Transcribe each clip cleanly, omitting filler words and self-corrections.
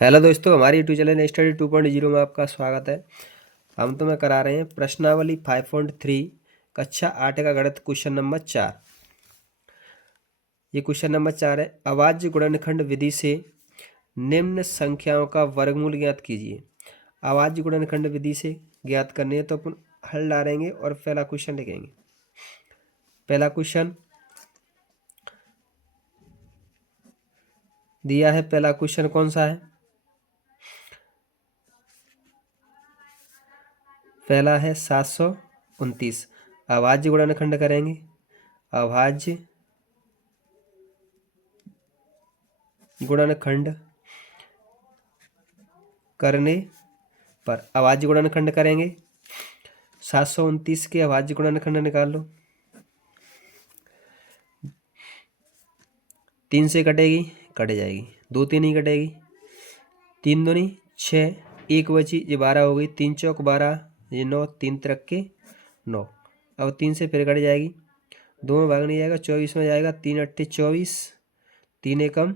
Hello दोस्तों, हमारी YouTube channel study 2.0 में आपका स्वागत है। हम तुम्हें करा रहे हैं प्रश्नावली 5.3 कक्षा 8 का गणित क्वेश्चन नंबर 4। ये क्वेश्चन नंबर 4 है। अभाज्य गुणनखंड विधि से निम्न संख्याओं का वर्गमूल ज्ञात कीजिए। अभाज्य गुणनखंड विधि से ज्ञात करनी है तो अपन हल डालेंगे और पहला क्वेश्चन लिखेंगे। पहला क्वेश्चन दिया है। पहला क्वेश्चन कौन सा है? पहला है 729। अभाज्य गुणनखंड करेंगे। अभाज्य गुणनखंड करने पर अभाज्य गुणनखंड करेंगे। 729 के अभाज्य गुणनखंड निकाल लो। 3 से कटेगी, कट जाएगी। 2 3 ही कटेगी। 3 दूनी 6, 1 बची, ये 12 हो गई। 3 चौक 12, ये 9, 3 तिरक के 9। अब 3 से फिर कट जाएगी। 2 में भाग नहीं जाएगा, 24 में जाएगा। 3 अट्ठे 24, 3 एकम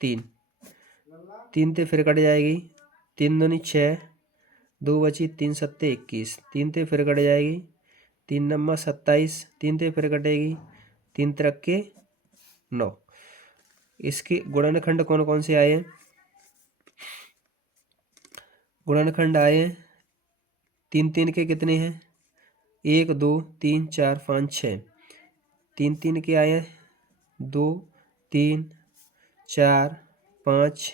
3, 3 ते फिर कट जाएगी। 3 दूनी 6, 2 बची, 3 सत्ते 21, 3 ते फिर कट जाएगी। 3 नंबर 27, 3 ते फिर कटेगी। 3 तिरक के 9। इसके गुणनखंड कौन कौन से आए हैं? गुणनखंड आए हैं 3 3 के कितने हैं? 1 2 3 4 5 6। 3 3 के आए हैं 2 3 4 5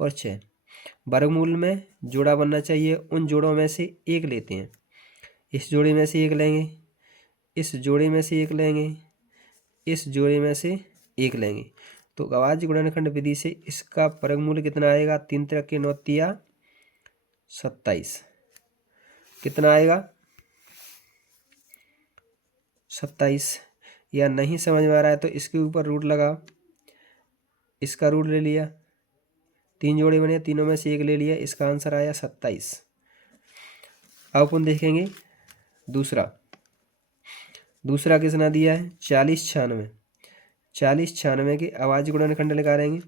और 6। वर्गमूल में जोड़ा बनना चाहिए। उन जोड़ों में से एक लेते हैं। इस जोड़े में से एक लेंगे, इस जोड़े में से एक लेंगे, इस जोड़े में से एक लेंगे। तो अभाज्य गुणनखंड विधि से इसका वर्गमूल कितना आएगा? 3 तिरक के 9 तिया 27। कितना आएगा? 27। या नहीं समझ में आ रहा है तो इसके ऊपर रूट लगा, इसका रूट ले लिया। 3 जोड़े बने, तीनों में से एक ले लिया। इसका आंसर आया 27। अब अपन देखेंगे दूसरा। दूसरा किसना दिया है? 40 96। 40 96 के अभाज्य गुणनखंड निकालेंगे।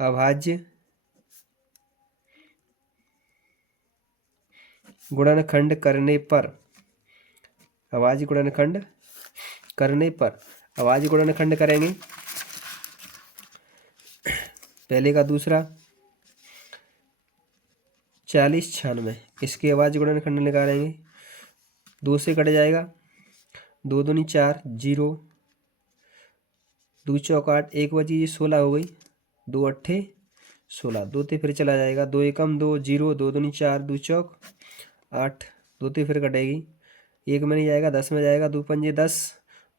अभाज्य गुणनखंड करने पर, अभाज्य गुणनखंड करने पर अभाज्य गुणनखंड करेंगे। पहले का दूसरा 40 96, इसके अभाज्य गुणनखंड निकालेंगे। 2 से कट जाएगा। 2 दूनी 4, 0, 2 चौक 8, 1 बची, 16 हो गई। 2 अट्ठे 16, 2 ते फिर चला जाएगा। 2 एकम 2, 0, 2 दूनी 4, 2 चौक 8, 2 ते फिर कटेगी। 1 में नहीं जाएगा, 10 में जाएगा। 2 पंजे 10,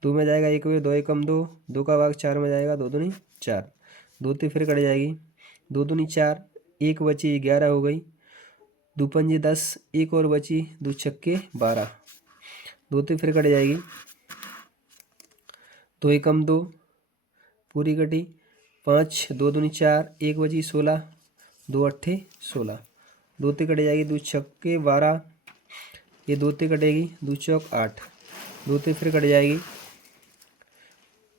2 में जाएगा 1 में, 2 एकम 2, 2 का भाग 4 में जाएगा। 2 दूनी 4, 2 ते फिर कट जाएगी। 2 दूनी 4, 1 बची, 11 हो गई। 2 पंजे 10, 1 और बची, 2 छक्के 12, 2 ते फिर कट जाएगी। 2 एकम 2, पूरी कटी। 5, 2 दूनी 4, 1 बची 16, 2 अट्ठे 16, 2 ते कट जाएगी। 2 छक्के 12, ये 2 ते कटेगी। 2 चौक 8, 2 ते फिर कट जाएगी।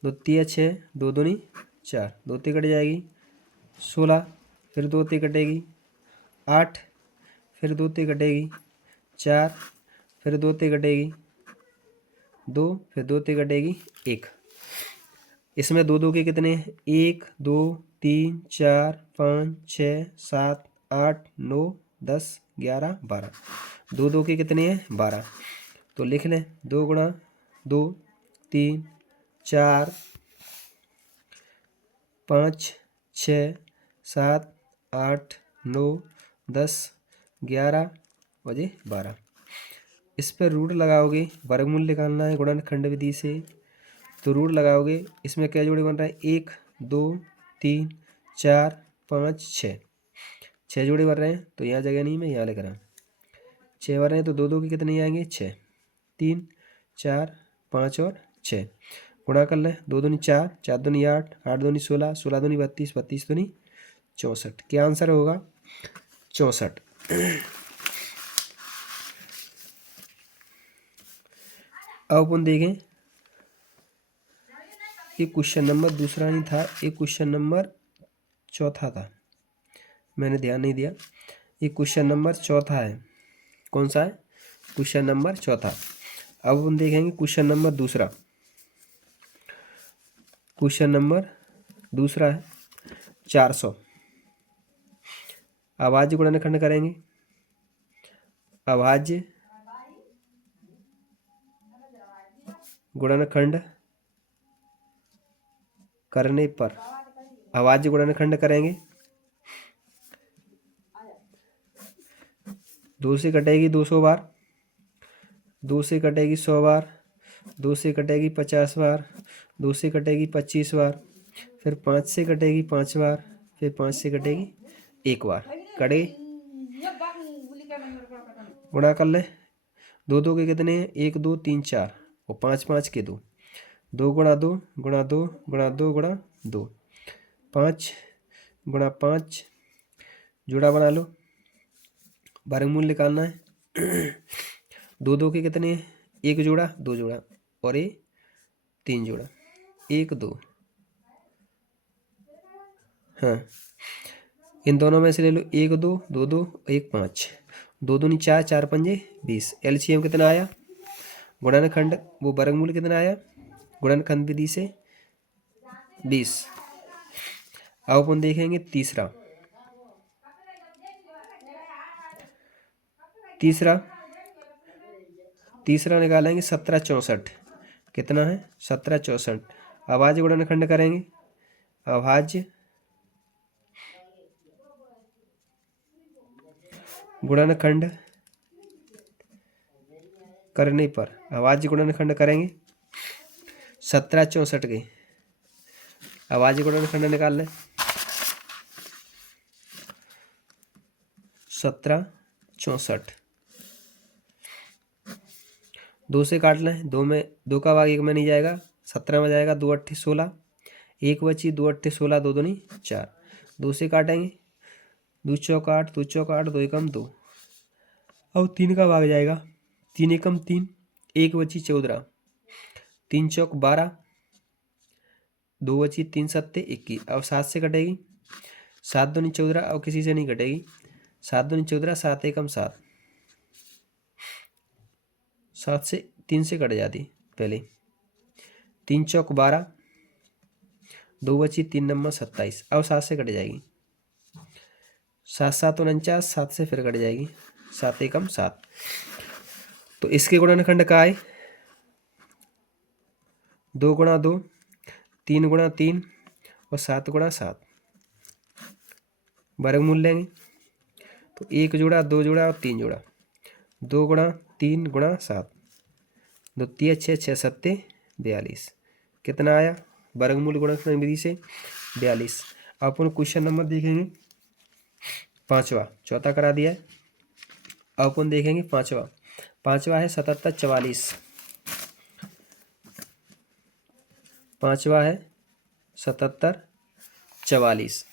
2 तिया 6, 2 दूनी 4, 2 ते कट जाएगी। 16, फिर 2 ते कटेगी। 8, फिर 2 ते कटेगी। 4, फिर 2 ते कटेगी। 2, फिर 2 ते कटेगी 1। इसमें 2 2 के कितने हैं? 1 2 3 4 5 6 7 8 9 10 11 12। 2 2 के कितने हैं? 12। तो लिख लें 2 गुणा 2 3 4 5 6 7 8 9 10 11 बजे 12। इस पर रूट लगाओगे। वर्गमूल निकालना है गुणनखंड विधि से, तो रूट लगाओगे। इसमें क्या जोड़े बन रहे हैं? 1 2 3 4 5 6, 6 जोड़े बन रहे हैं। तो यहाँ जगह नहीं, मैं यहाँ लिख रहा हूँ। 6 बन रहे हैं तो 2 2 के कितने आएंगे? 6, 3 4 5 और 6। गुणा कर लें। 2 दूनी 4, 4 दूनी 8, 8 दूनी 16, 16 दूनी 32, 32 दूनी 64। क्या आंसर होगा? 64। अब अपन देखें, ये क्वेश्चन नंबर दूसरा नहीं था, ये क्वेश्चन नंबर चौथा था, मैंने ध्यान नहीं दिया। ये क्वेश्चन नंबर चौथा है। कौन सा है? क्वेश्चन नंबर चौथा। अब हम देखेंगे क्वेश्चन नंबर दूसरा। क्वेश्चन नंबर दूसरा है 400। अभाज्य गुणनखंड करेंगे। अभाज्य गुणनखंड करने पर, अभाज्य गुणनखंड करेंगे। 2 से कटेगी 200 बार, 2 से कटेगी 100 बार, 2 से कटेगी 50 बार, 2 से कटेगी 25 बार, फिर 5 से कटेगी 5 बार, फिर 5 से कटेगी 1 बार। कटेगी, गुणा कर ले। 2 2 के कितने हैं? 1 2 3 4 और 5 5 के 2। 2 गुणा 2 गुणा 2 गुणा 2 गुणा 2, 5 गुणा 5, जोड़ा बना लो। वर्गमूल निकालना है। 2 2 के कितने हैं? 1 जोड़ा 2 जोड़ा और ये 3 जोड़ा, 1 2। हाँ, इन दोनों में से ले लो। 1 2 2 2 1 5, 2 दूनी 4 4 पंजे 20। एलसीएम कितना आया? गुणनखंड वो वर्गमूल कितना आया गुणनखंड विधि से? 20। अब अपन देखेंगे तीसरा। तीसरा निकालेंगे 17 64। कितना है? 17 64। अभाज्य गुणनखंड करेंगे। अभाज्य गुणनखंड करने पर, अभाज्य गुणनखंड करेंगे 17 64 के। अभाज्य गुणनखंड निकाल लें। 17 64, 2 से काट लें। 2 में 2 का भाग 1 में नहीं जाएगा, 17 में जाएगा। 2 8 16, 1 बची। 2 8 16, 2 दूनी 4। 2 से काटेंगे। 2 चौक 8, 2 चौक 8, 2 एकम 2। अब 3 का भाग जाएगा। 3 एकम 3, 1 बची 14, 3 चौक 12, 2 बची। 3 सत्ते 21। अब 7 से कटेगी। 7 दूनी 14, अब किसी से नहीं कटेगी। 7 दूनी 14, 7 एकम 7, 7 से 3 से कट जाती पहले। 3 चौक 12, 2 बची। 3 नंबर 27, अब 7 से कट जाएगी। 7 7 49, 7 से फिर कट जाएगी। 7 एकम 7। तो इसके गुणनखंड का है 2 गुणा 2, 3 गुणा 3 और 7 गुणा 7। वर्गमूल लेंगे तो 1 जोड़ा 2 जोड़ा और 3 जोड़ा। 2 गुणा 3 गुणा 7, 2 3 6 6 7 42। कितना आया? वर्गमूल गुणनखंड विधि से 42। अब अपन क्वेश्चन नंबर देखेंगे पांचवा। चौथा करा दिया है। अब अपन देखेंगे पांचवा। पांचवा है 77 44। पांचवा है 77 44।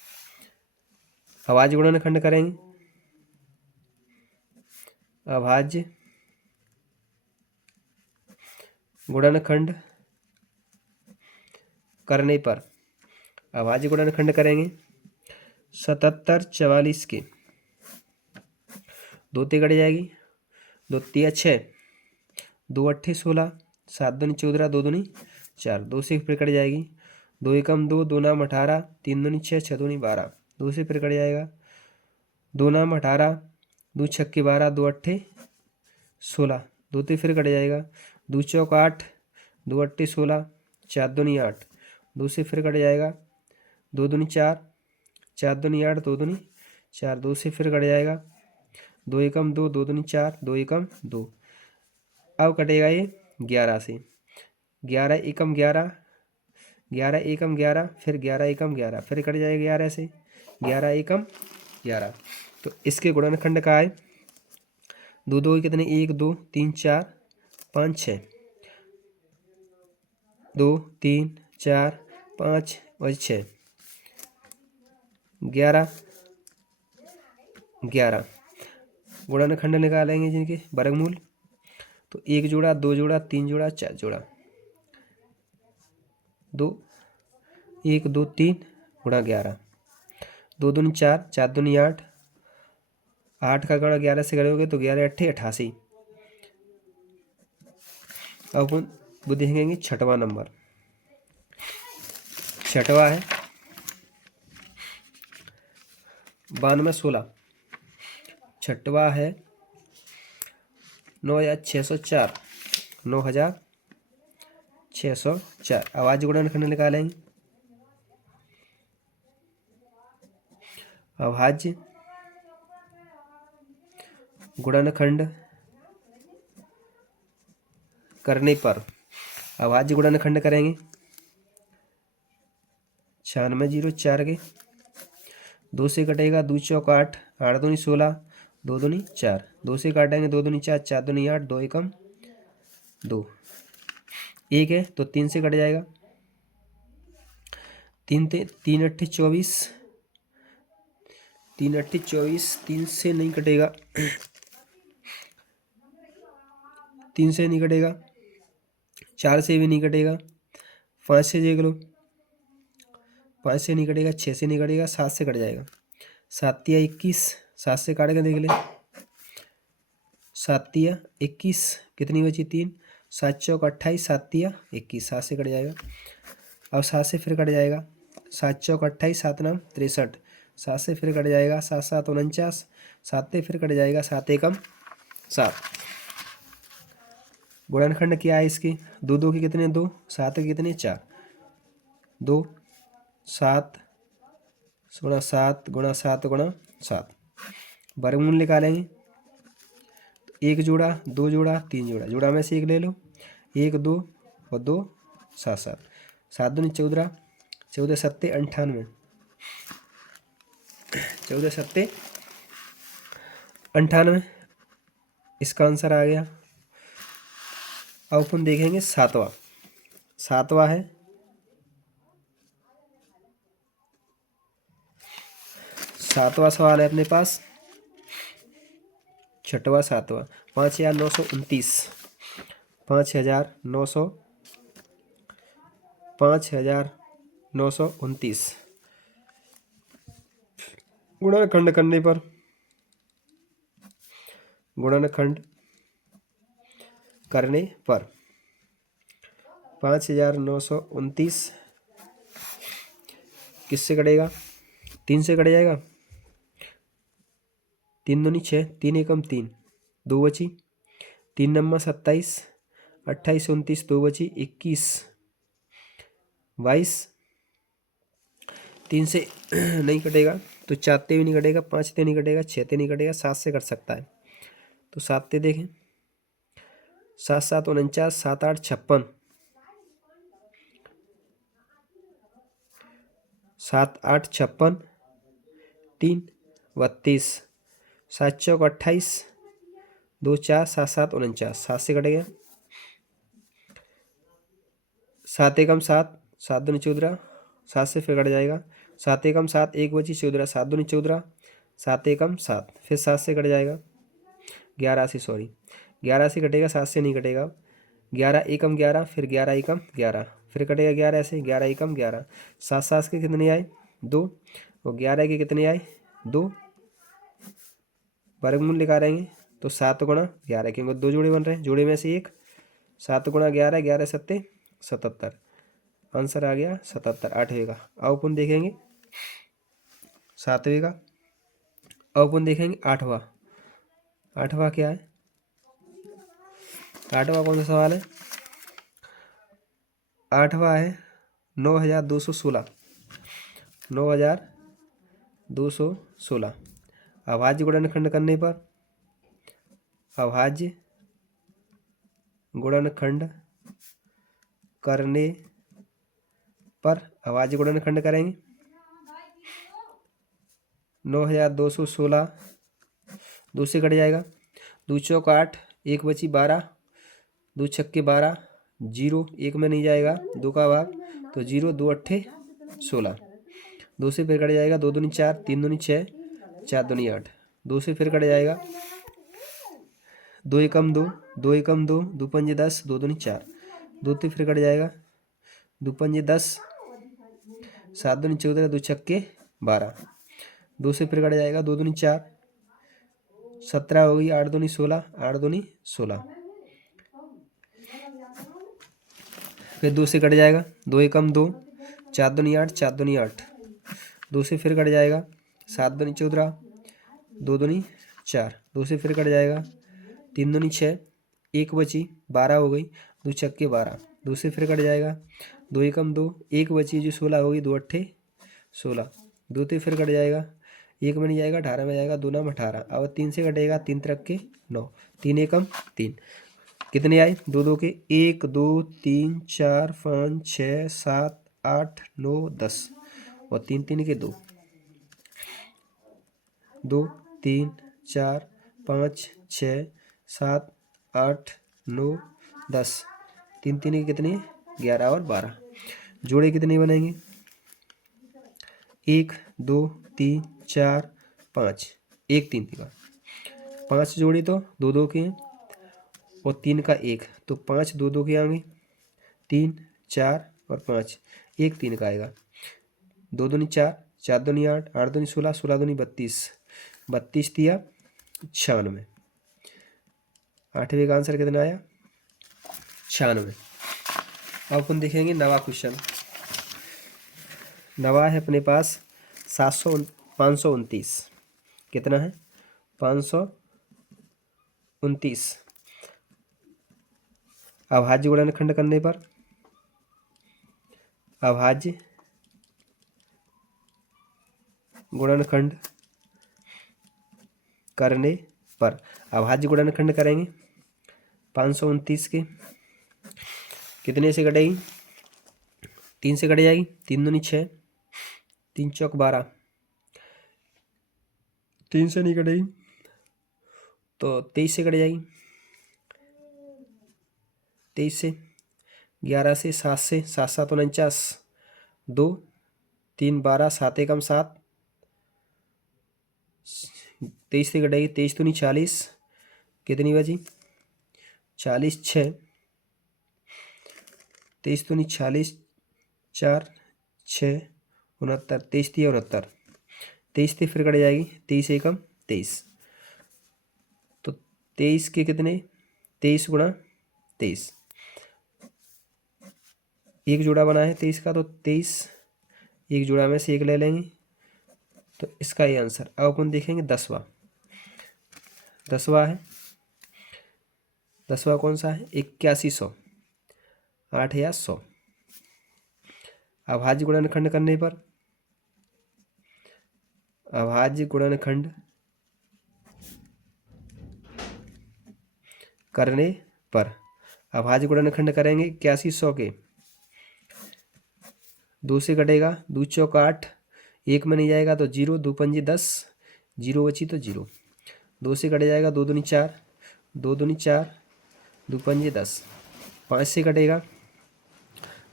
अभाज्य गुणनखंड करेंगे। अभाज्य गुणनखंड करने पर, अभाज्य गुणनखंड करेंगे 77 44 के। 2 ते कट जाएगी। 2 तिया 6, 2 अट्ठे 16, 7 दूनी 14, 2 दूनी 4। 2 से फिर कट जाएगी। 2 एकम 2, 2 नाम 18, 3 दूनी 6, 6 दूनी 12। 2 से फिर कट जाएगा। 2 नाम 18, 2 छक्के 12, 2 अट्ठे 16। 2 ते फिर कट जाएगा। 2 चौक 8, 2 अट्ठे 16, 4 दूनी 8। 2 से फिर कट जाएगा। 2 दूनी 4, 4 दूनी 8, 2 दूनी 4। 2 से फिर कट जाएगा। 2 एकम 2, 2 दूनी 4, 2 एकम 2। अब कटेगा ये 11 से। 11 एकम 11, 11 एकम 11, फिर 11 एकम 11, फिर कट जाएगा 11 से। 11 एकम 11। तो इसके गुणनखंड का है 2 2 कितने? 1 2 3 4 5 6, 2 3 4 5 और 6, 11 11। गुणनखंड निकालेंगे जिनके वर्गमूल। तो 1 जोड़ा 2 जोड़ा 3 जोड़ा 4 जोड़ा। 2 1 2 3 गुणा 11, दो दूनी 4, 4 दूनी 8, 8 का गुणा 11 से करोगे तो 11 अट्ठे 88। अब अपन वो देखेंगे छठवां नंबर। छठवा है 9216। छठवा है 9604। 9604। आवाज गुणनखंड निकालेंगे। अभाज्य गुणनखंड करने पर अभाज्य गुणनखंड करेंगे 9604 के 2 से कटेगा, 2 चौक 8, 8 दूनी 16, 2 दूनी 4, 2 से काटेंगे 2 दूनी 4, 4 दूनी 8, 2 एकम 2, 1 है तो 3 से कट जाएगा, 3 अट्ठे 24, 3 अट्ठे 24, 3 से नहीं कटेगा, 3 से नहीं कटेगा, 4 से भी नहीं कटेगा, 5 से देख लो, 5 से नहीं कटेगा, 6 से नहीं कटेगा, 7 से कट जाएगा, 7 तिया 21, 7 से काट के देख ले, 7 तिया 21, कितनी बची 3, 7 चौक 28, 7 तिया 21, 7 से कट जाएगा। अब 7 से फिर कट जाएगा, 7 चौक 28, 7 नाम 63, 7 से फिर कट जाएगा, 7 7 49, 7 से फिर कट जाएगा, 7 एकम 7। गुणनखंड क्या है इसकी, 2 2 के कितने 2, 7 के कितने 4, 2 7 गुणा 7 गुणा 7 गुणा 7। वर्गमूल निकालेंगे तो 1 जोड़ा 2 जोड़ा 3 जोड़ा, जोड़ा में से 1 ले लो, 1 2 और 2 7 7, 7 दूनी 14, 14 सत्ते 98, 14 सत्ते 98, इसका आंसर आ गया। अब अपन देखेंगे सातवां है 7वां सवाल है अपने पास, छठवा 7वां 5929। 5929 गुणनखंड करने पर, गुणनखंड करने पर 5929 किससे कटेगा, 3 से कट जाएगा, 3 दूनी 6, 3 एकम 3, 2 बची, 3 नम्मा 27, 28 29, 2 बची 21 22, 3 से नहीं कटेगा तो 4 ते भी नहीं कटेगा, 5 ते नहीं कटेगा, 6 ते नहीं कटेगा, 7 से कट सकता है तो 7 ते देखें, 7 7 49, 7 8 56, 7 8 56, 3 32, 7 चौक 28, 2 4 7 7 49, 7 से कट गया, 7 एकम 7, 7 दूनी 14, 7 से फिर कट जाएगा, 7 एकम 7, 1 बची 14, 7 दूनी 14, 7 एकम 7, फिर 7 से कट जाएगा, 11 से सॉरी 11 से कटेगा, 7 से नहीं कटेगा, 11 एकम 11, फिर 11 एकम 11, फिर कटेगा 11 से, 11 एकम 11, 7 7 के कितने आए 2 और 11 के कितने आए 2, वर्गमूल निकालेंगे तो 7 गुणा 11, क्योंकि 2 जोड़े बन रहे हैं, जोड़े में से 1, 7 गुणा 11, 11 सत्ते 77, आंसर आ गया 77 8वें का। अब अपन देखेंगे 7वें का। अब अपन देखेंगे 8वां। 8वां क्या है, 8वां कौन सा सवाल है, 8वां है 9216। 9216 अभाज्य गुणनखंड करने पर, अभाज्य गुणनखंड करने पर अभाज्य गुणनखंड करेंगे 9216, 2 से कट जाएगा, 2 चौक 8, 1 बची 12, 2 छक्के 12, 0 1 में नहीं जाएगा, 2 का भाग तो 0, 2 अट्ठे 16, 2 से फिर कट जाएगा, 2 दूनी 4, 3 दूनी 6, 4 दूनी 8, 2 से फिर कट जाएगा, 2 एकम 2, 2 एकम 2, 2 पंजे 10, 2 दूनी 4, 2 से फिर कट जाएगा, 2 पंजे 10, 7 दूनी 14, 2 छक्के 12, 2 से फिर कट जाएगा, 2 दूनी 4, 17 हो गई, 8 दूनी 16, 8 दूनी 16, फिर 2 से कट जाएगा, 2 एकम 2, 4 दूनी 8, 4 दूनी 8, 2 से फिर कट जाएगा, 7 दूनी 14, 2 दूनी 4, 2 से फिर कट जाएगा, 3 दूनी 6, 1 बची, 12 हो गई, 2 छक्के 12, 2 से फिर कट जाएगा, 2 एकम 2, 1 बची जो 16 हो गई, 2 अट्ठे 16, 2 से फिर कट जाएगा, 1 में नहीं जाएगा, 18 में जाएगा, 2 नाम 18, अब 3 से कटेगा, 3 तिरक के 9, 3 एकम 3, कितने आए, 2 2 के 1 2 3 4 5 6 7 8 9 10 और 3 3 के 2 2 3 4 5 6 7 8 9 10, 3 3 के कितने, 11 और 12, जोड़े कितने बनेंगे, 1 2 3 4 5, 1 3 का 5 जोड़े तो 2 2 के हैं और 3 का 1, तो 5 2 2 के आएंगे, 3 4 और 5, 1 3 का आएगा, 2 दूनी 4, 4 दूनी 8, 8 दूनी 16, 16 दूनी 32, 32 दिया 96, 8वें का आंसर कितना आया, 96। अब अपन देखेंगे नवा क्वेश्चन। नवा है अपने पास 529, कितना है, 529, अभाज्य गुणनखंड करने पर, अभाज्य गुणनखंड करने पर, अभाज्य गुणनखंड करेंगे 529 के, कितने से कटेगी, 3 से कट जाएगी, 3 दूनी 6, 3 चौक 12, 3 से नहीं कटेगी तो 23 से कट जाएगी, 23 से, 11 से, 7 से, 7 7 49, 2 3 12, 7 एकम 7, 23 से कटेगी, 23 दूनी 40, कितनी बची, 40 6, 23 दूनी 40, 4 6 69, 23 थी 69, 23 थी फिर कट जाएगी, 23 एकम 23, तो 23 के कितने, 23 गुणा 23, एक जोड़ा बना है 23 का, तो 23 एक जोड़ा में से एक ले लेंगे, तो इसका ये आंसर। अब अपन देखेंगे 10वां, 10वां है, 10वां कौन सा है, 8100, 8 या 100, अभाज्य गुणनखंड करने पर, अभाज्य गुणनखंड करने पर, अभाज्य गुणनखंड करेंगे 8100 के, 2 से कटेगा, 2 चौक 8, 1 में नहीं जाएगा तो 0, 2 पंजे 10, 0 बची तो 0, 2 से कट जाएगा, 2 दूनी 4, 2 दूनी 4, 2 पंजे 10, 5 से कटेगा,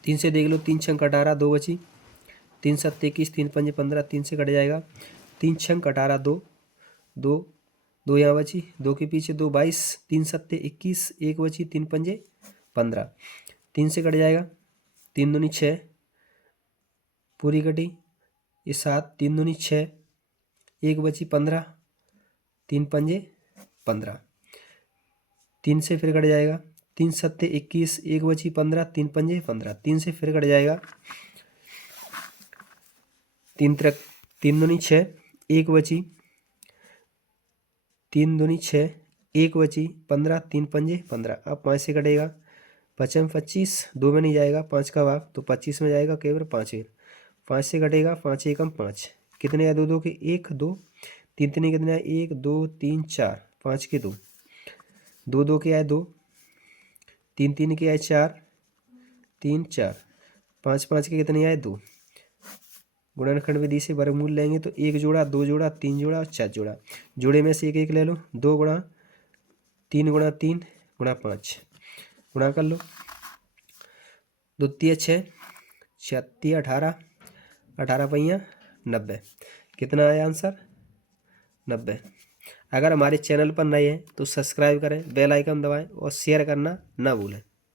3 से देख लो, 3 छंक 18, 2 बची, 3 7 21, 3 पंजे 15, 3 से कट जाएगा, 3 छंक 18, 2 2 2 यहाँ बची, 2 के पीछे 2 22, 3 7 21, 1 बची, 3 पंजे 15, 3 से कट जाएगा, 3 दूनी 6, पूरी कटी, ये 7, 3 दूनी 6, 1 बची 15, 3 पंजे 15, 3 से फिर कट जाएगा, 3 7 21, 1 बची 15, 3 पंजे 15, 3 से फिर कट जाएगा, 3 दूनी 6, 1 बची, 3 दूनी 6, 1 बची 15, 3 पंजे 15, अब 5 से कटेगा, 5 में 25, 2 में नहीं जाएगा, 5 का भाग तो 25 में जाएगा, केवल 5 से कटेगा, 5 एकम 5, कितने आए, 2 2 के 1 2, 3 3 कितने आए, 1 2 3 4, 5 के 2, 2 2 के आए 2, 3 3 के आए 4, 3 4, 5 5 के कितने आए 2, गुणनखंड विधि से वर्गमूल लेंगे तो 1 जोड़ा 2 जोड़ा 3 जोड़ा और 4 जोड़ा, जोड़े में से एक एक ले लो, 2 गुणा 3 गुणा 3 गुणा 5, गुणा कर लो, 2 तिया 6, 6 तिया 18, 18 पहिया 90, कितना आया आंसर, 90। अगर हमारे चैनल पर नए हैं तो सब्सक्राइब करें, बेल आइकन दबाएं और शेयर करना ना भूलें।